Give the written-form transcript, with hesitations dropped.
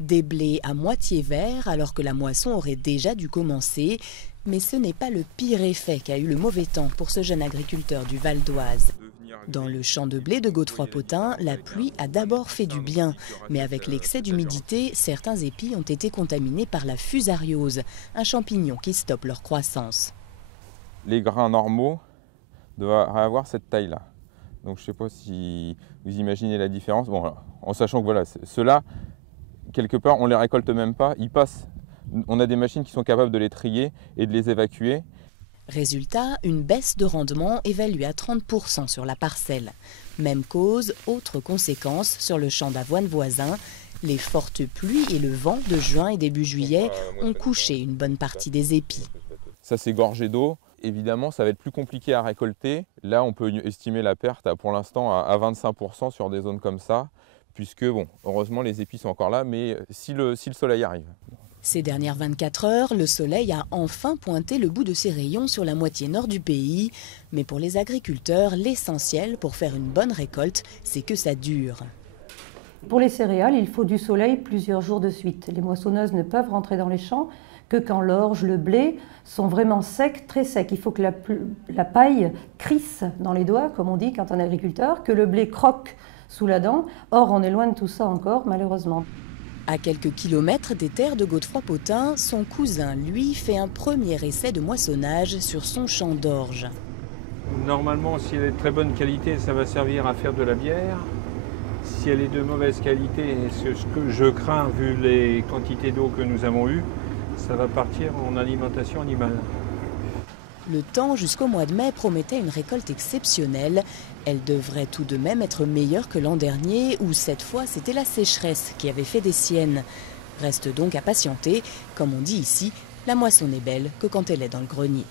Des blés à moitié verts alors que la moisson aurait déjà dû commencer. Mais ce n'est pas le pire effet qu'a eu le mauvais temps pour ce jeune agriculteur du Val d'Oise. Dans le champ de blé de Godefroy-Potain, la pluie a d'abord fait du bien. Mais avec l'excès d'humidité, certains épis ont été contaminés par la fusariose, un champignon qui stoppe leur croissance. Les grains normaux doivent avoir cette taille-là. Donc je ne sais pas si vous imaginez la différence. Bon, en sachant que voilà, ceux-là, quelque part, on ne les récolte même pas. Ils passent. On a des machines qui sont capables de les trier et de les évacuer. Résultat, une baisse de rendement évaluée à 30% sur la parcelle. Même cause, autre conséquence sur le champ d'avoine voisin. Les fortes pluies et le vent de juin et début juillet ont couché une bonne partie des épis. Ça s'est gorgé d'eau. Évidemment, ça va être plus compliqué à récolter. Là, on peut estimer la perte pour l'instant à 25% sur des zones comme ça, puisque, bon, heureusement, les épis sont encore là, mais si le soleil arrive. Ces dernières 24 heures, le soleil a enfin pointé le bout de ses rayons sur la moitié nord du pays. Mais pour les agriculteurs, l'essentiel pour faire une bonne récolte, c'est que ça dure. Pour les céréales, il faut du soleil plusieurs jours de suite. Les moissonneuses ne peuvent rentrer dans les champs que quand l'orge, le blé sont vraiment secs, très secs. Il faut que la paille crisse dans les doigts, comme on dit quand on est agriculteur, que le blé croque sous la dent. Or, on est loin de tout ça encore, malheureusement. À quelques kilomètres des terres de Godefroy-Potain, son cousin, lui, fait un premier essai de moissonnage sur son champ d'orge. Normalement, si elle est de très bonne qualité, ça va servir à faire de la bière. Si elle est de mauvaise qualité, ce que je crains, vu les quantités d'eau que nous avons eues, ça va partir en alimentation animale. Le temps jusqu'au mois de mai promettait une récolte exceptionnelle. Elle devrait tout de même être meilleure que l'an dernier, où cette fois c'était la sécheresse qui avait fait des siennes. Reste donc à patienter. Comme on dit ici, la moisson n'est belle que quand elle est dans le grenier.